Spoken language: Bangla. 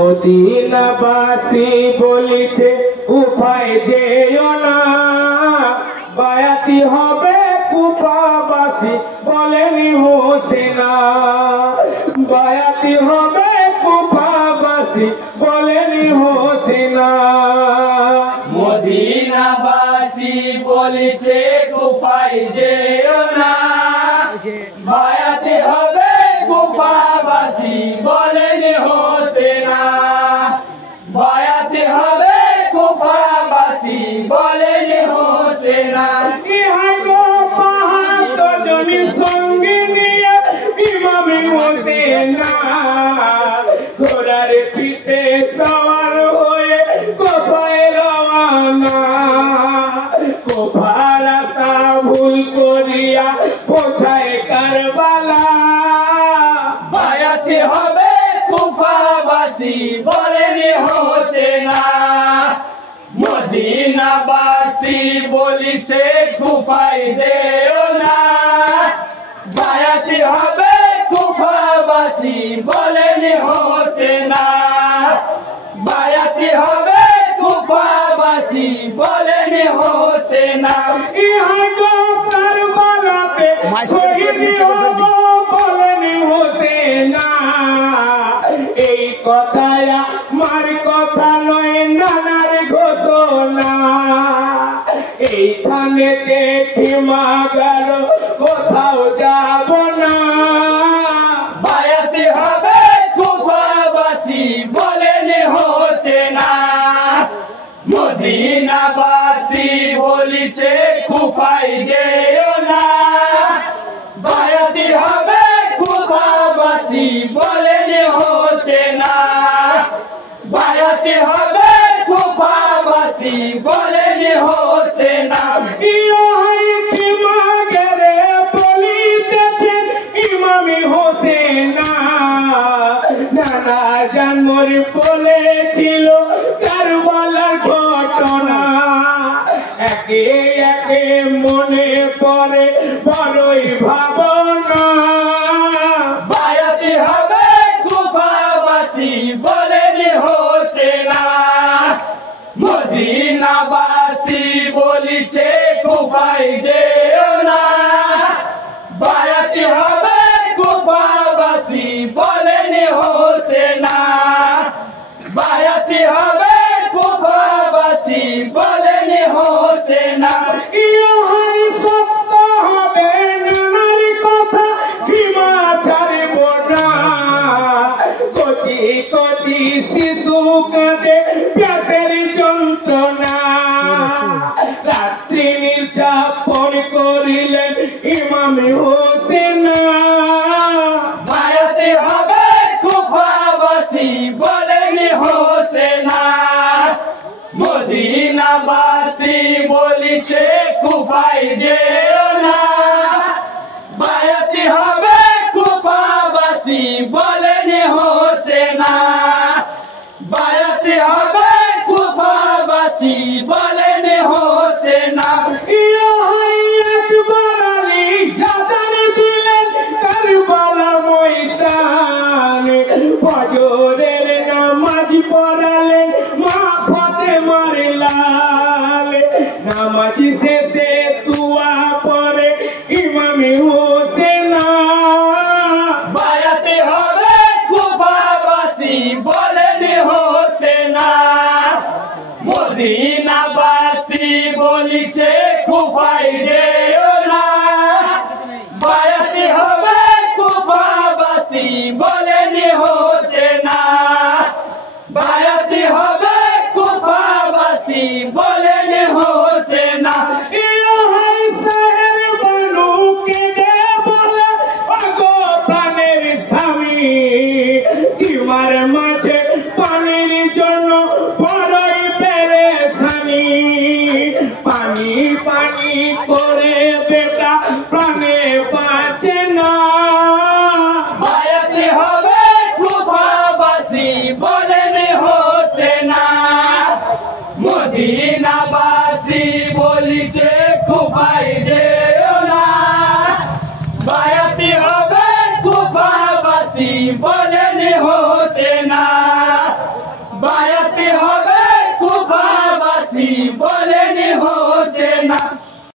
মদিনাবাসী বলিছে উপায় যেও না, বায়াতি হবে কুফাবাসী বলেনি হোসেনা, বায়াতি হবে কুফাবাসী বলেনি হোসেনা। মদিনাবাসী বলিছে কুফায় যেও না, বায়াতি হবে কুফাবাসী বলেনি হোসেনা, বায়াতি হবে কুফাবাসী বলেনি হোসেনা। ইহাই গো পাহাড় জনি সঙ্গে নিয়ে ইমামে হোসেনা, ঘোড়ার পিঠে সওয়ার হয়ে কোফায় রওয়ানা, কোফা রাস্তা ভুল করিয়া পৌঁছায় কারবালা, বায়াতি হবে কুফাবাসী বলেনি হোসেনা, মদিনাবাসী বলিছে কুফায় যেও না, বায়াতি হবে কুফাবাসী বলেনি হোসেনা, বায়াতি হবে কুফাবাসী বলেনি হোসেনা। ইহাই গো কারবালাতে শহীদ হব বলেনি হোসেনা, এই কথায় আমার কথা নয় নানার ঘোষণা, এইখানে দেখি মা গেল কোথাও যাব না, বায়াতি হবে কুফাবাসী বলেনি হোসেনা, মদিনাবাসী বলিছে কুফায় যেও না, বায়াতি হবে কুফাবাসী বলেনি হোসেনা, বায়াতি হবে কুফাবাসী বলেনি হোসেনা। ইহাই কি মা গেলে বলিতেছেন ইমামে হোসেনা, নানা জন্মর বলেছিল কারবালার ঘটনা, একে একে মনে পড়ে বড়ই ভাবনা, বায়াতি হবে কুফাবাসী বলেনি হোসেনা, মদিনাবাসী বলিছে কুফায় যেও না, বায়াতি হবে কুফাবাসী বলেনি হোসেনা, বায়াতি হবে কুফাবাসী বলেনি হোসেনা। ইহাই সত্য হবে নানার কথা ক্ষমা ছাড়ব না, কচি কচি শিশু কাঁদে পেটের যন্ত্রণা, রাত্রি নির্যাতন করিলেন ইমামে হোসেনা, বায়াতি হবে কুফাবাসী বলেনি হোসেনা, মদিনাবাসী বলিছে কুফায় যেও না, বায়াতি হবে কুফাবাসী বলেনি হোসেনা, বায়াতি হবে কুফাবাসী বলেনি হোসেনা। ইহাই একবার আলী আজান দিলেন কারবালা ময়দানে, ফজরের নামাজ পড়ালেন মা ফাতেমার লাল, নামাজ শেষে দুয়া পড়ে ইমামে হোসেনা, বায়াতি হবে কুফাবাসী বলেনি হোসেনা, মদিনাবাসী বলিছে কুফায় যেও না, বায়াতি হবে কুফাবাসী বলেনি হোসেনা, বায়াতি হবে কুফাবাসী বলেনি হোসেনা। ইহাই শহর বানু কেঁদে বলে ওগো প্রাণের স্বামী, তোমার মাঝে পানির জন্য বড়ই পেরেশানি, পানি পানি করে বেটা প্রাণে বাঁচে না, বায়াতি হবে কুফাবাসী বলেনি হোসেনা, মদিনাবাসী বলিছে কুফায় যেও না, বায়াতি হবে কুফাবাসী বলেনি হোসেনা, বায়াতে হবে কুফাবাসী